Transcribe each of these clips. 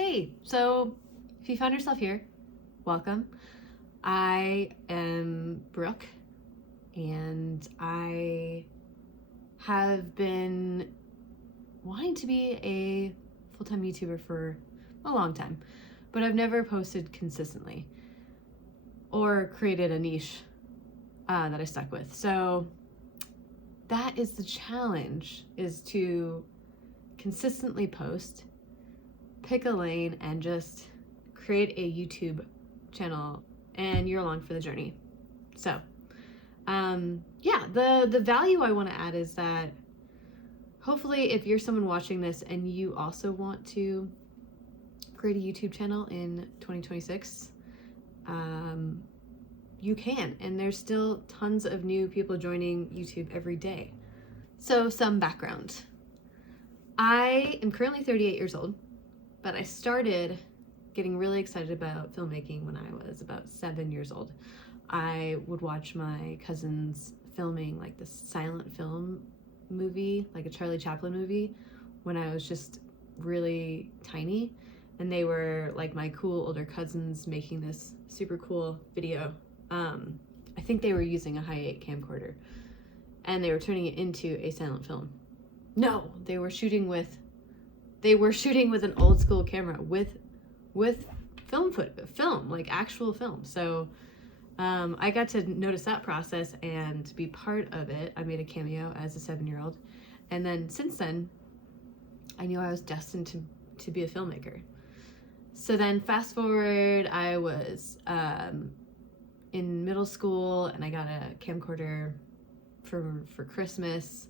Hey, so if you found yourself here, welcome. I am Brooke, and I have been wanting to be a full-time YouTuber for a long time, but I've never posted consistently or created a niche that I stuck with. So that is the challenge, is to consistently post, pick a lane, and just create a YouTube channel, and you're along for the journey. So yeah, the value I want to add is that hopefully if you're someone watching this and you also want to create a YouTube channel in 2026, you can, and there's still tons of new people joining YouTube every day. So some background. I am currently 38 years old, but I started getting really excited about filmmaking when I was about 7 years old. I would watch my cousins filming like this silent film movie, like a Charlie Chaplin movie, when I was just really tiny. And they were like my cool older cousins making this super cool video. I think they were using a Hi8 camcorder, and they were turning it into a silent film. No, they were shooting with an old school camera with film, like actual film. So I got to notice that process and be part of it. I made a cameo as a 7-year-old. And then since then, I knew I was destined to be a filmmaker. So then fast forward, I was in middle school, and I got a camcorder for Christmas.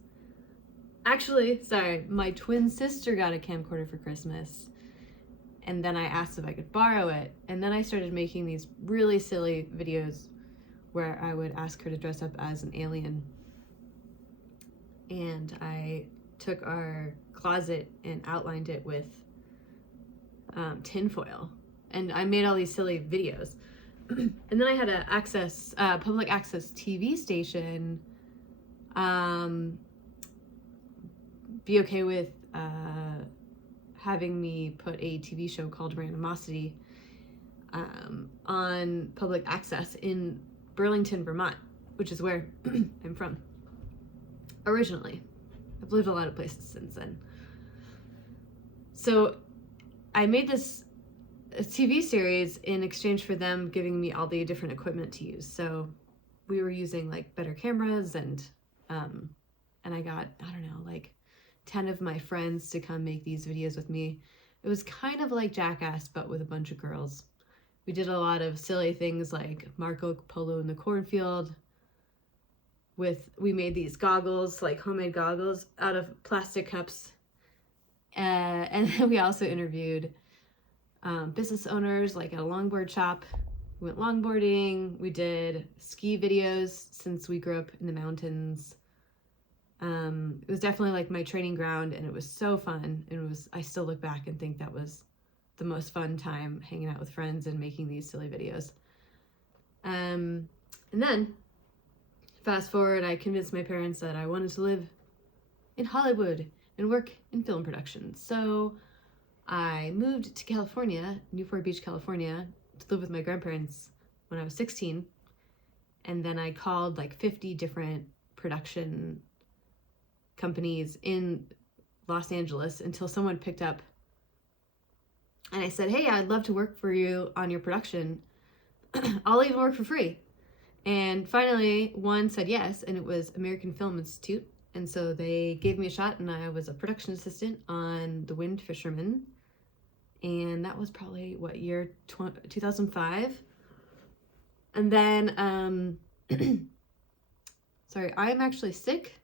Actually, sorry, my twin sister got a camcorder for Christmas, and then I asked if I could borrow it, and then I started making these really silly videos where I would ask her to dress up as an alien, and I took our closet and outlined it with tinfoil, and I made all these silly videos. And then I had a public access TV station be okay with having me put a TV show called Randomosity on public access in Burlington, Vermont, which is where I'm from originally. I've lived a lot of places since then. So I made this TV series in exchange for them giving me all the different equipment to use. So we were using like better cameras, and I got, I don't know, like 10 of my friends to come make these videos with me. It was kind of like Jackass, but with a bunch of girls. We did a lot of silly things like Marco Polo in the cornfield. We made these goggles, like homemade goggles out of plastic cups. And then we also interviewed business owners, like at a longboard shop. We went longboarding. We did ski videos since we grew up in the mountains. It was definitely like my training ground, and it was so fun. I still look back and think that was the most fun time, hanging out with friends and making these silly videos. And then fast forward, I convinced my parents that I wanted to live in Hollywood and work in film production. So I moved to California, Newport Beach, California, to live with my grandparents when I was 16. And then I called like 50 different production companies in Los Angeles until someone picked up, and I said, hey, I'd love to work for you on your production. I'll even work for free. And finally one said yes, and it was American Film Institute. And so they gave me a shot, and I was a production assistant on The Wind Fisherman. And that was probably what year, 2005. And then sorry, I'm actually sick.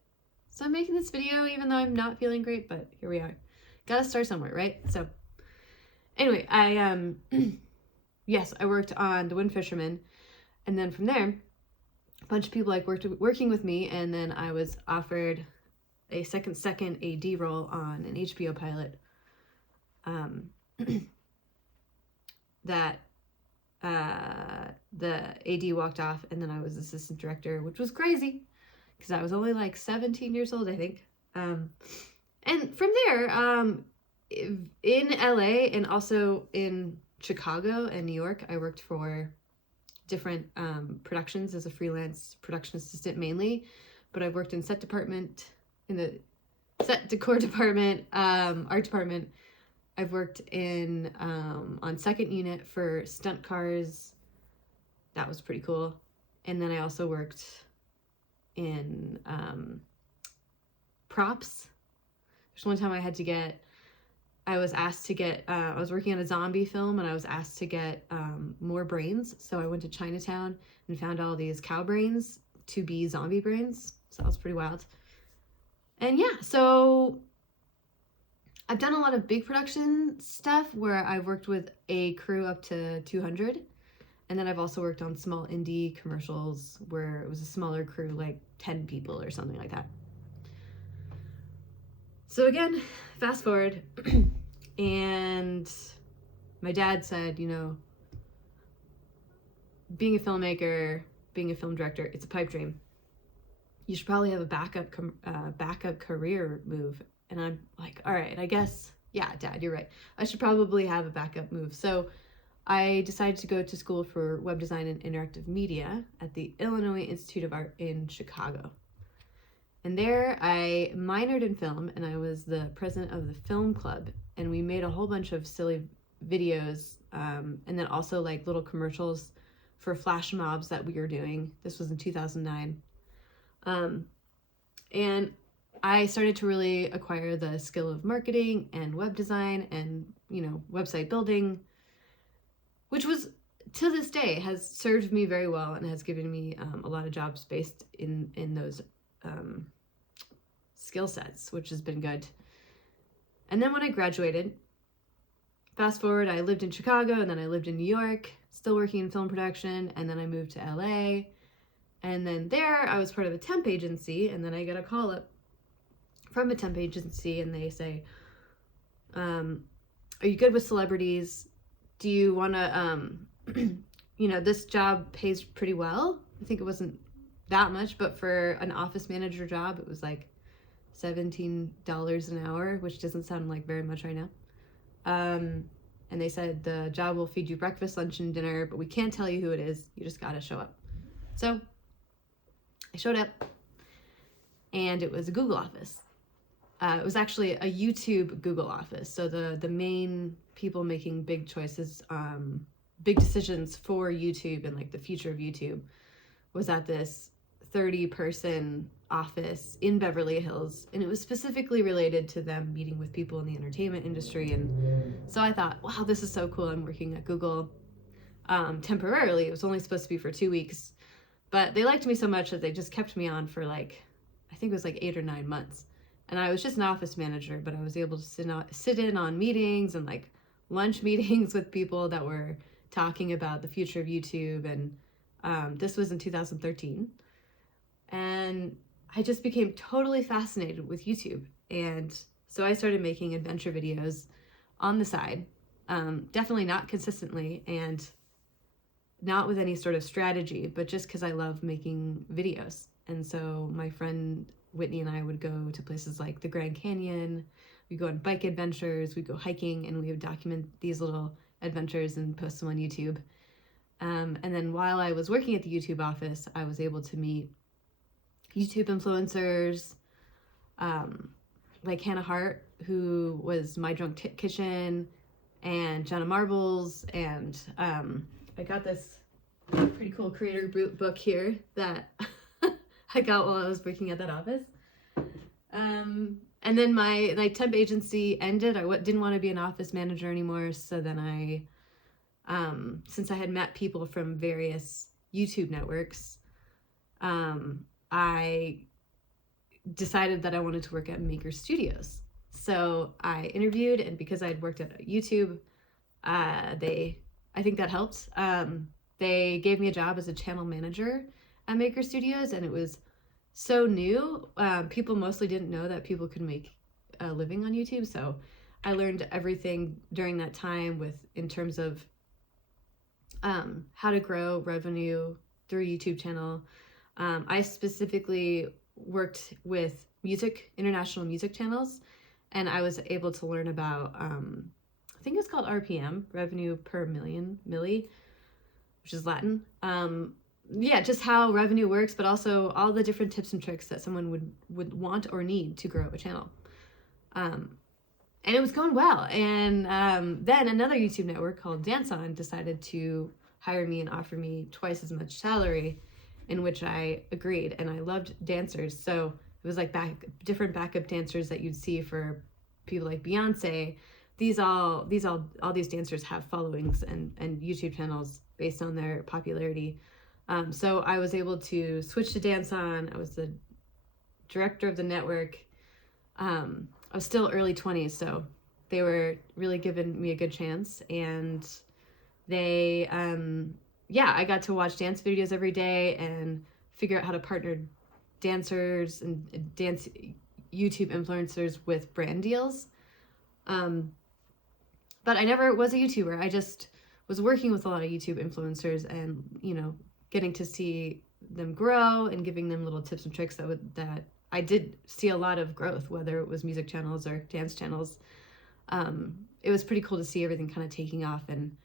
So I'm making this video even though I'm not feeling great, but here we are. Gotta start somewhere, right? So anyway, yes, I worked on The Wind Fisherman, and then from there, a bunch of people like working with me, and then I was offered a second AD role on an HBO pilot that the AD walked off, and then I was assistant director, which was crazy because I was only like 17 years old, I think. And from there, in LA and also in Chicago and New York, I worked for different productions as a freelance production assistant mainly, but I've worked in set department, in the set decor department, art department. I've worked in on second unit for stunt cars. That was pretty cool. And then I also worked in props. There's one time I was asked to get, I was working on a zombie film and I was asked to get more brains. So I went to Chinatown and found all these cow brains to be zombie brains. So that was pretty wild. And yeah, so I've done a lot of big production stuff where I've worked with a crew up to 200. And then I've also worked on small indie commercials where it was a smaller crew, like 10 people or something like that. So again, fast forward, and my dad said, you know, being a filmmaker, being a film director, it's a pipe dream. You should probably have a backup career move. And I'm like, all right, I guess, yeah, Dad, you're right. I should probably have a backup move. So I decided to go to school for web design and interactive media at the Illinois Institute of Art in Chicago. And there I minored in film, and I was the president of the film club. And we made a whole bunch of silly videos, and then also like little commercials for flash mobs that we were doing. This was in 2009. And I started to really acquire the skill of marketing and web design and, you know, website building, which was, to this day, has served me very well and has given me a lot of jobs based in those skill sets, which has been good. And then when I graduated, fast forward, I lived in Chicago and then I lived in New York, still working in film production, and then I moved to LA. And then there I was part of a temp agency, and then I get a call up from a temp agency and they say, are you good with celebrities? Do you want to, you know, this job pays pretty well. I think it wasn't that much, but for an office manager job, it was like $17 an hour, which doesn't sound like very much right now. And they said the job will feed you breakfast, lunch, and dinner, but we can't tell you who it is. You just gotta show up. So I showed up, and it was a Google office. It was actually a YouTube Google office. So the main people making big choices, big decisions for YouTube and like the future of YouTube was at this 30-person office in Beverly Hills, and it was specifically related to them meeting with people in the entertainment industry. And so I thought, wow, this is so cool. I'm working at Google temporarily. It was only supposed to be for 2 weeks, but they liked me so much that they just kept me on for like, I think it was like 8 or 9 months. And I was just an office manager, but I was able to sit in on meetings and like lunch meetings with people that were talking about the future of YouTube. And this was in 2013. And I just became totally fascinated with YouTube. And so I started making adventure videos on the side, definitely not consistently and not with any sort of strategy, but just because I love making videos. And so my friend Whitney and I would go to places like the Grand Canyon, we'd go on bike adventures, we'd go hiking, and we would document these little adventures and post them on YouTube. And then while I was working at the YouTube office, I was able to meet YouTube influencers, like Hannah Hart, who was My Drunk Kitchen, and Jenna Marbles, and I got this pretty cool creator book here that I got while I was working at that office. And then my temp agency ended. I didn't want to be an office manager anymore, so then I, since I had met people from various YouTube networks, I decided that I wanted to work at Maker Studios. So I interviewed, and because I had worked at YouTube, I think that helped. They gave me a job as a channel manager at Maker Studios, and it was so new. People mostly didn't know that people could make a living on YouTube. So I learned everything during that time in terms of how to grow revenue through a YouTube channel. I specifically worked with international music channels, and I was able to learn about, I think it's called RPM, revenue per million, milli, which is Latin. Yeah, just how revenue works, but also all the different tips and tricks that someone would want or need to grow a channel. And it was going well. And then another YouTube network called Dance On decided to hire me and offer me twice as much salary, in which I agreed. And I loved dancers, so it was like different backup dancers that you'd see for people like Beyonce. All these dancers have followings and YouTube channels based on their popularity. So I was able to switch to Dance On. I was the director of the network. I was still early 20s, so they were really giving me a good chance. And they, I got to watch dance videos every day and figure out how to partner dancers and dance YouTube influencers with brand deals. But I never was a YouTuber. I just was working with a lot of YouTube influencers and, getting to see them grow and giving them little tips and tricks that I did see a lot of growth, whether it was music channels or dance channels. It was pretty cool to see everything kind of taking off and,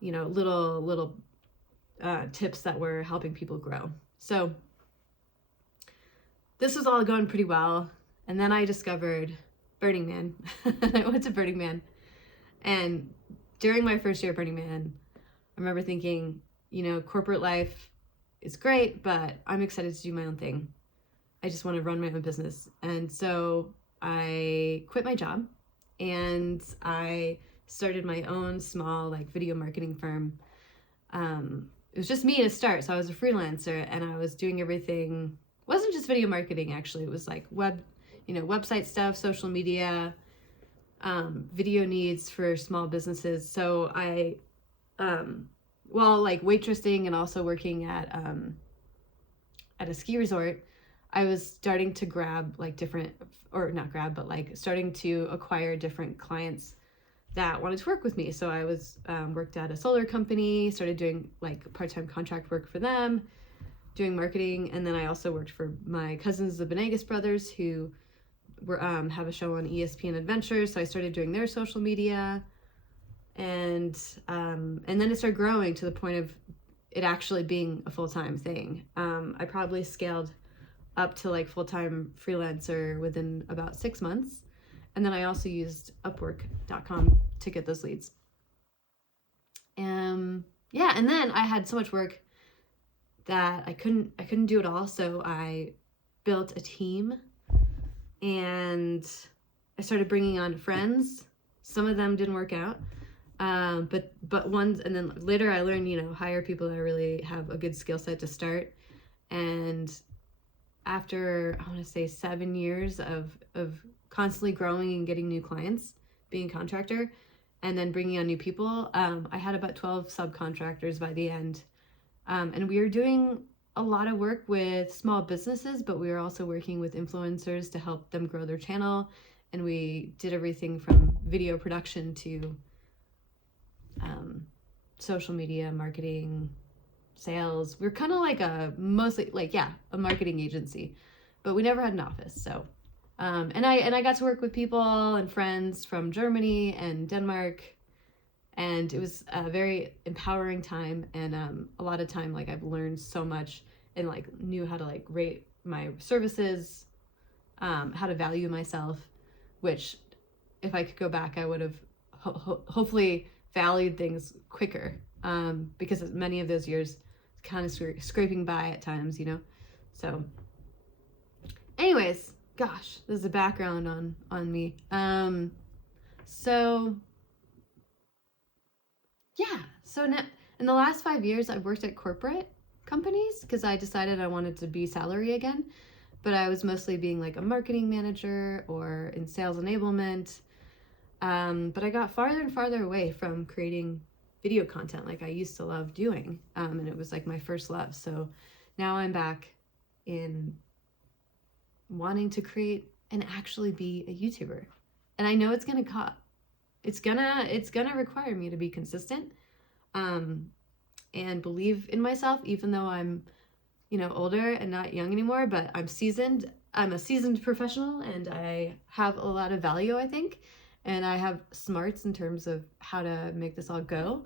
little tips that were helping people grow. So this was all going pretty well. And then I discovered Burning Man. I went to Burning Man. And during my first year at Burning Man, I remember thinking, corporate life is great, but I'm excited to do my own thing. I just want to run my own business. And so I quit my job and I started my own small video marketing firm. It was just me to start. So I was a freelancer and I was doing everything. It wasn't just video marketing, actually. It was like website stuff, social media, video needs for small businesses. So I, waitressing and also working at a ski resort, I was starting to starting to acquire different clients that wanted to work with me. So I was worked at a solar company, started doing part-time contract work for them, doing marketing, and then I also worked for my cousins, the Benegas brothers, who have a show on ESPN Adventure. So I started doing their social media, and then it started growing to the point of it actually being a full-time thing. I probably scaled up to full-time freelancer within about 6 months. And then I also used Upwork.com to get those leads. And then I had so much work that I couldn't do it all. So I built a team and I started bringing on friends. Some of them didn't work out. But ones, and then later I learned, hire people that really have a good skill set to start. And after, I want to say 7 years of constantly growing and getting new clients, being a contractor, and then bringing on new people, I had about 12 subcontractors by the end. And we were doing a lot of work with small businesses, but we were also working with influencers to help them grow their channel. And we did everything from video production to social media, marketing, sales. We were kind of like a marketing agency, but we never had an office. So, and I got to work with people and friends from Germany and Denmark, and it was a very empowering time. And a lot of time, I've learned so much and knew how to rate my services, how to value myself, which if I could go back, I would have hopefully valued things quicker, because many of those years kind of scraping by at times, so anyways, gosh, this is a background on me. So now in the last 5 years I've worked at corporate companies because I decided I wanted to be salary again, but I was mostly being a marketing manager or in sales enablement. But I got farther and farther away from creating video content like I used to love doing. And it was my first love. So now I'm back in wanting to create and actually be a YouTuber. And I know it's going to require me to be consistent, and believe in myself, even though I'm, older and not young anymore, but I'm seasoned I'm a seasoned professional and I have a lot of value, I think, and I have smarts in terms of how to make this all go.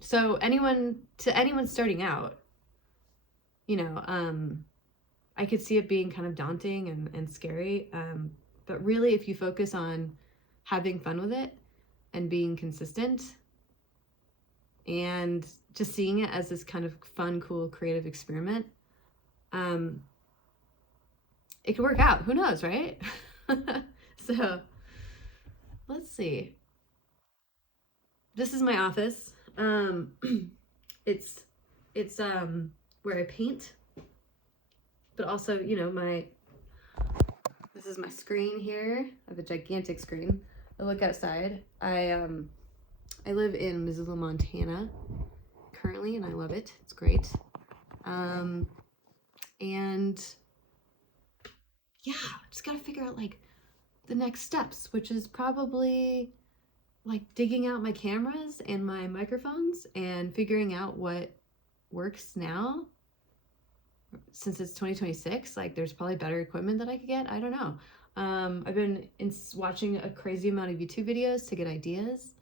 So anyone starting out, you know, I could see it being kind of daunting and scary. But really, if you focus on having fun with it and being consistent and just seeing it as this kind of fun, cool, creative experiment, it could work out. Who knows, right? So let's see. This is my office. It's where I paint, but also, you know, this is my screen here. I have a gigantic screen. I look outside. I live in Missoula, Montana currently, and I love it. It's great. And yeah, just gotta figure out like the next steps, which is probably like digging out my cameras and my microphones and figuring out what works now. Since it's 2026, like there's probably better equipment that I could get. I don't know. I've been watching a crazy amount of YouTube videos to get ideas,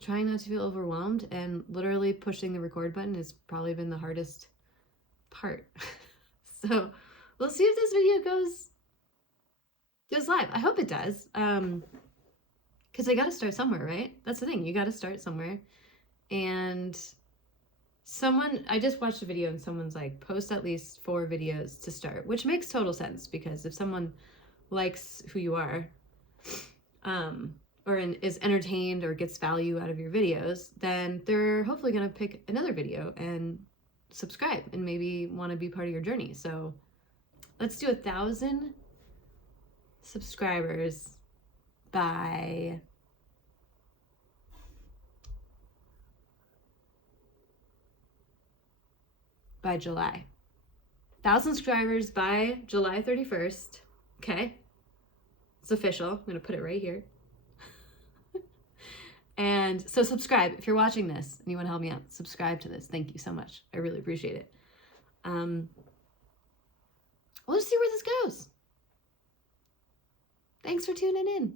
trying not to feel overwhelmed, and literally pushing the record button has probably been the hardest part. So we'll see if this video goes live. I hope it does. Because I got to start somewhere, right? That's the thing. You got to start somewhere. And I just watched a video and someone's like, post at least 4 videos to start, which makes total sense, because if someone likes who you are, or is entertained or gets value out of your videos, then they're hopefully going to pick another video and subscribe and maybe want to be part of your journey. So let's do 1,000 subscribers by July. 1,000 subscribers by July 31st. Okay. It's official. I'm going to put it right here. And so subscribe. If you're watching this and you want to help me out, subscribe to this. Thank you so much. I really appreciate it. We'll just see where this goes. Thanks for tuning in.